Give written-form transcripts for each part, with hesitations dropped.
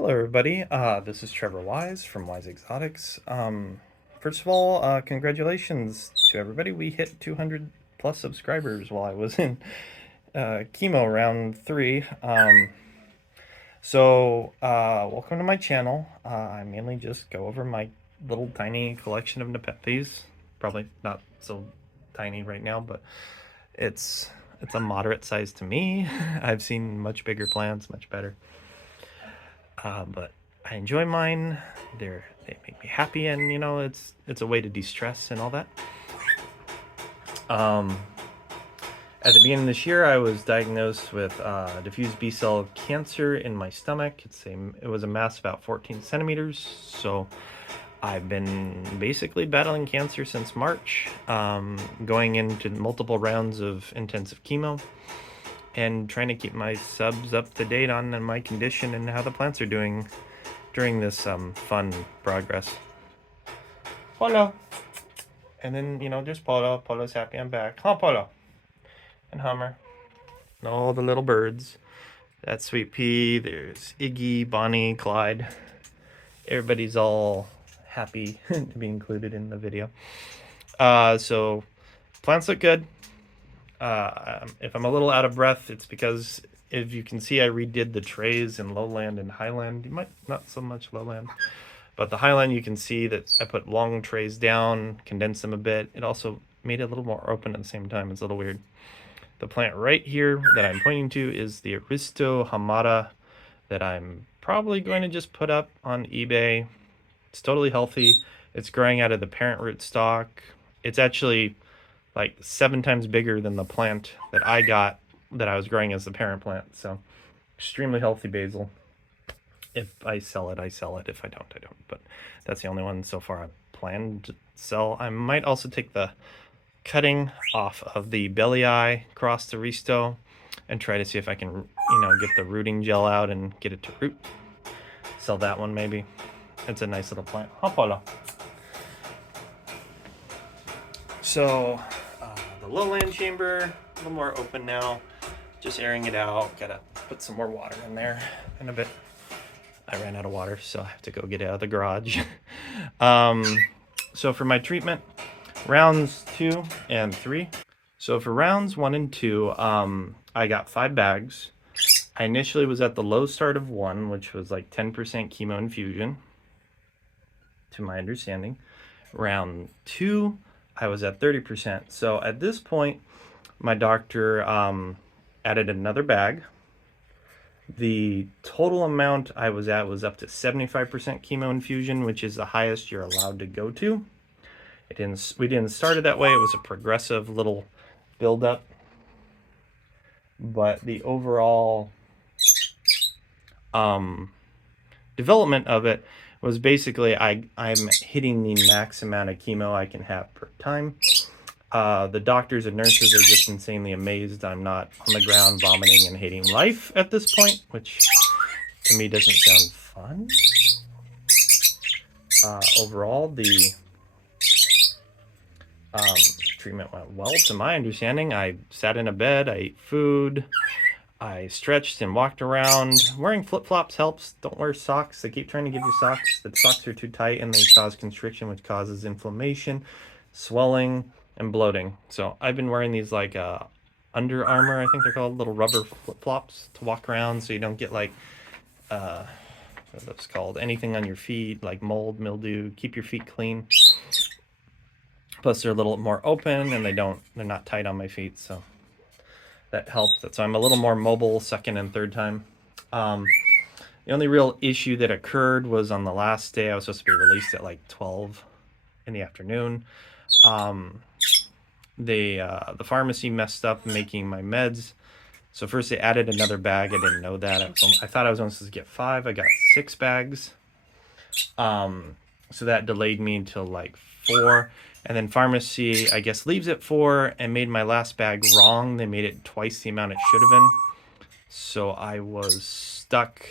Hello, everybody. This is Trevor Wise from Wise Exotics. First of all, congratulations to everybody. We hit 200 plus subscribers while I was in chemo round 3. Welcome to my channel. I mainly just go over my little tiny collection of Nepenthes. Probably not so tiny right now, but it's a moderate size to me. I've seen much bigger plants, much better. But I enjoy mine. They make me happy, and it's a way to de-stress and all that. At the beginning of this year, I was diagnosed with diffuse B-cell cancer in my stomach. It was a mass about 14 centimeters. So I've been basically battling cancer since March, going into multiple rounds of intensive chemo, and trying to keep my subs up to date on my condition and how the plants are doing during this fun progress. Polo. And then, there's Polo. Polo's happy I'm back. Huh, Polo? And Hummer. And all the little birds. That's Sweet Pea. There's Iggy, Bonnie, Clyde. Everybody's all happy to be included in the video. So, plants look good. If I'm a little out of breath, it's because, if you can see, I redid the trays in lowland and highland. You might not so much lowland, but the highland, you can see that I put long trays down, condensed them a bit. It also made it a little more open at the same time. It's a little weird. The plant right here that I'm pointing to is the Aristo Hamada that I'm probably going to just put up on eBay. It's totally healthy. It's growing out of the parent rootstock. It's actually like 7 times bigger than the plant that I got that I was growing as the parent plant. So extremely healthy basil. If I sell it, I sell it. If I don't, I don't. But that's the only one so far I plan to sell. I might also take the cutting off of the belly eye across the Risto and try to see if I can, get the rooting gel out and get it to root. Sell that one maybe. It's a nice little plant. Hopala. So the lowland chamber, a little more open now. Just airing it out. Gotta put some more water in there in a bit. I ran out of water, so I have to go get it out of the garage. So for my treatment, rounds 2 and 3. So for rounds 1 and 2, I got 5 bags. I initially was at the low start of 1, which was like 10% chemo infusion, to my understanding. Round 2, I was at 30%. So at this point, my doctor added another bag. The total amount I was at was up to 75% chemo infusion, which is the highest you're allowed to go to. We didn't start it that way. It was a progressive little buildup. But the overall development of it was basically I'm hitting the max amount of chemo I can have per time. The doctors and nurses are just insanely amazed I'm not on the ground vomiting and hating life at this point, which to me doesn't sound fun. Overall, the treatment went well to my understanding. I sat in a bed, I ate food, I stretched and walked around. Wearing flip-flops helps. Don't wear socks. They keep trying to give you socks. The socks are too tight and they cause constriction, which causes inflammation, swelling, and bloating. So I've been wearing these like Under Armour, I think they're called, little rubber flip-flops to walk around so you don't get like what that's called, anything on your feet, like mold, mildew. Keep your feet clean. Plus they're a little more open and they're not tight on my feet, so that helped. So I'm a little more mobile second and third time. The only real issue that occurred was on the last day. I was supposed to be released at like 12 in the afternoon. The pharmacy messed up making my meds. So first they added another bag. I didn't know that. I thought I was only supposed to get 5. I got 6 bags. So that delayed me until like 4. And then pharmacy, I guess, leaves at 4 and made my last bag wrong. They made it twice the amount it should have been. So I was stuck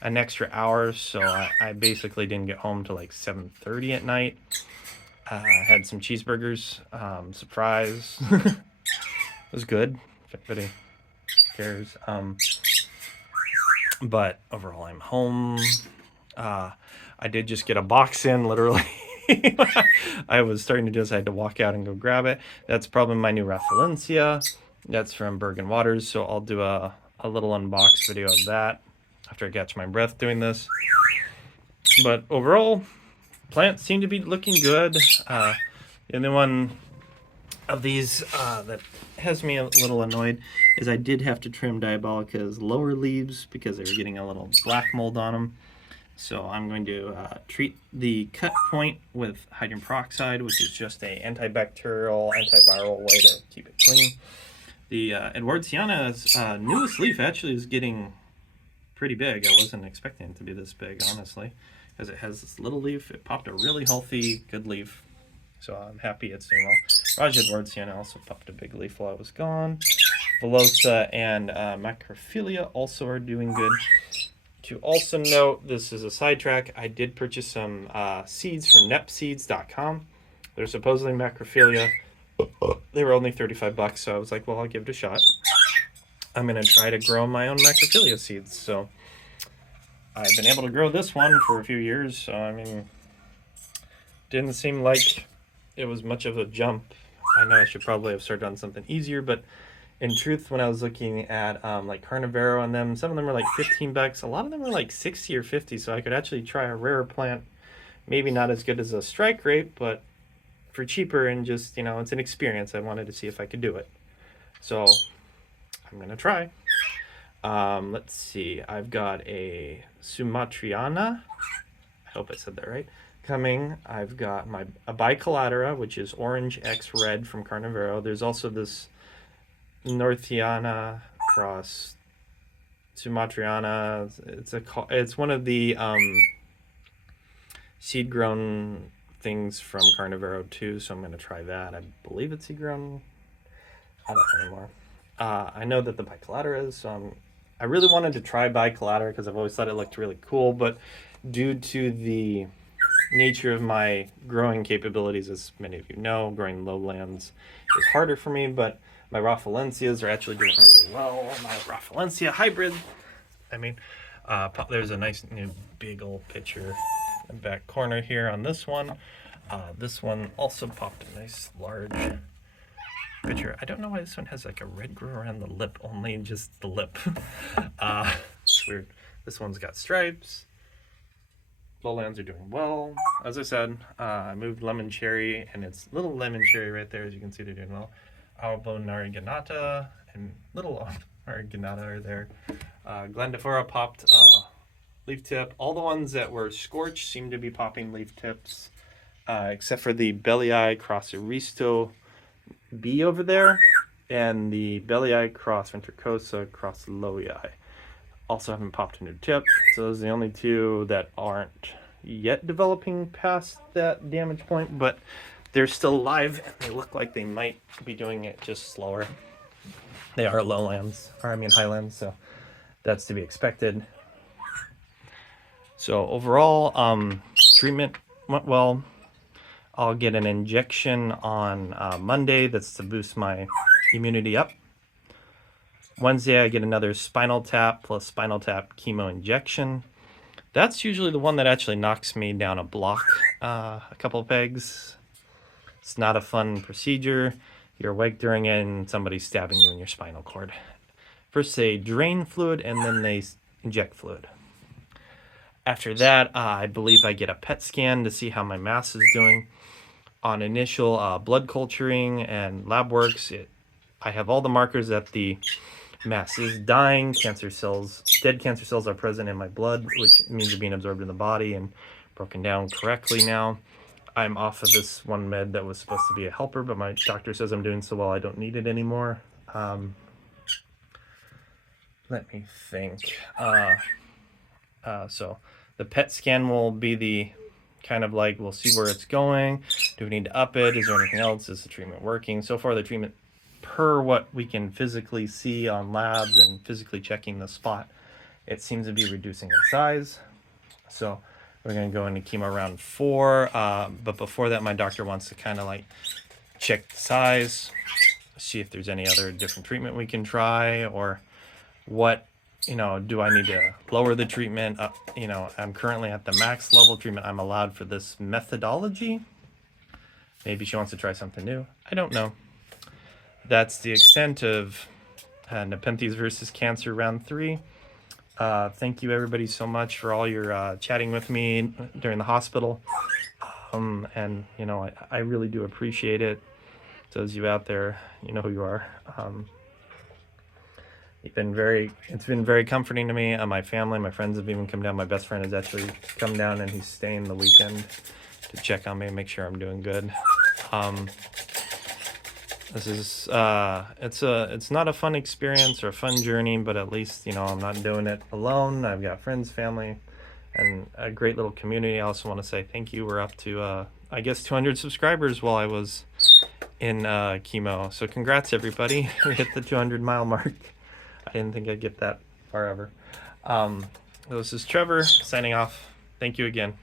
an extra hour. So I basically didn't get home till like 7:30 at night. I had some cheeseburgers. Surprise. It was good, if anybody cares. But overall, I'm home. I did just get a box in, literally. I was starting to do this. I had to walk out and go grab it. That's probably my new Rafflesia. That's from Bergen Waters, so I'll do a little unbox video of that after I catch my breath doing this. But overall, plants seem to be looking good. The only one of these that has me a little annoyed is I did have to trim Diabolica's lower leaves because they were getting a little black mold on them. So I'm going to treat the cut point with hydrogen peroxide, which is just a antibacterial, antiviral way to keep it clean. The Edwardsiana's newest leaf actually is getting pretty big. I wasn't expecting it to be this big, honestly, because it has this little leaf. It popped a really healthy, good leaf. So I'm happy it's doing well. Raj Edwardsiana also popped a big leaf while I was gone. Velosa and Macrophilia also are doing good. To also note, this is a sidetrack, I did purchase some seeds from nepseeds.com. They're supposedly Macrophilia. They were only 35 bucks, so I was like, well, I'll give it a shot. I'm going to try to grow my own Macrophilia seeds. So I've been able to grow this one for a few years. So, I mean, didn't seem like it was much of a jump. I know I should probably have started on something easier, but in truth, when I was looking at like Carnivero on them, some of them were like 15 bucks. A lot of them were like 60 or 50, so I could actually try a rarer plant. Maybe not as good as a strike rate, but for cheaper, and just, it's an experience. I wanted to see if I could do it. So I'm going to try. Let's see. I've got a Sumatriana. I hope I said that right. Coming. I've got a bicolatera, which is orange X red from Carnivero. There's also this Northiana cross Sumatriana. It's one of the seed grown things from Carnivero too, so I'm going to try that. I believe it's seed grown. I don't know anymore. I know that the bicolatera is, so I really wanted to try bicolatera because I've always thought it looked really cool, but due to the nature of my growing capabilities, as many of you know, growing lowlands is harder for me, but my Rafflencias are actually doing really well. My Rafflencia hybrid, there's a nice new big old picture in the back corner here on this one. This one also popped a nice large picture. I don't know why this one has like a red grow around the lip, only just the lip. It's weird. This one's got stripes. Lowlands are doing well. As I said, I moved lemon cherry, and it's little lemon cherry right there. As you can see, they're doing well. Albonariganata and little Albonariganata are there. Glendiflora popped leaf tip. All the ones that were scorched seem to be popping leaf tips, except for the Bellii cross Aristo B over there, and the Bellii cross Ventricosa cross Lowii. Also haven't popped a new tip, so those are the only two that aren't yet developing past that damage point, but they're still alive, and they look like they might be doing it just slower. They are highlands, so that's to be expected. So overall, treatment went well. I'll get an injection on Monday that's to boost my immunity up. Wednesday, I get another spinal tap plus spinal tap chemo injection. That's usually the one that actually knocks me down a block, a couple of pegs. It's not a fun procedure. You're awake during it and somebody's stabbing you in your spinal cord. First they drain fluid and then they inject fluid. After that, I believe I get a PET scan to see how my mass is doing. On initial blood culturing and lab works, I have all the markers that the mass is dying. Dead cancer cells are present in my blood, which means they're being absorbed in the body and broken down correctly now. I'm off of this one med that was supposed to be a helper, but my doctor says I'm doing so well I don't need it anymore. Let me think. So the PET scan will be the kind of like, we'll see where it's going. Do we need to up it? Is there anything else? Is the treatment working? So far, the treatment, per what we can physically see on labs and physically checking the spot, it seems to be reducing in size. So we're going to go into chemo round 4. But before that, my doctor wants to kind of like check the size, see if there's any other different treatment we can try, or what do I need to lower the treatment? I'm currently at the max level treatment I'm allowed for this methodology. Maybe she wants to try something new. I don't know. That's the extent of Nepenthes versus Cancer round 3. Thank you everybody so much for all your chatting with me during the hospital. And I really do appreciate it. Those of you out there, you know who you are. It's been very comforting to me. My family, my friends have even come down. My best friend has actually come down, and he's staying the weekend to check on me and make sure I'm doing good. This is it's not a fun experience or a fun journey, but at least I'm not doing it alone. I've got friends, family, and a great little community. I also want to say thank you. We're up to I guess 200 subscribers while I was in chemo. So congrats everybody. We hit the 200 mile mark. I didn't think I'd get that far ever. This is Trevor signing off. Thank you again.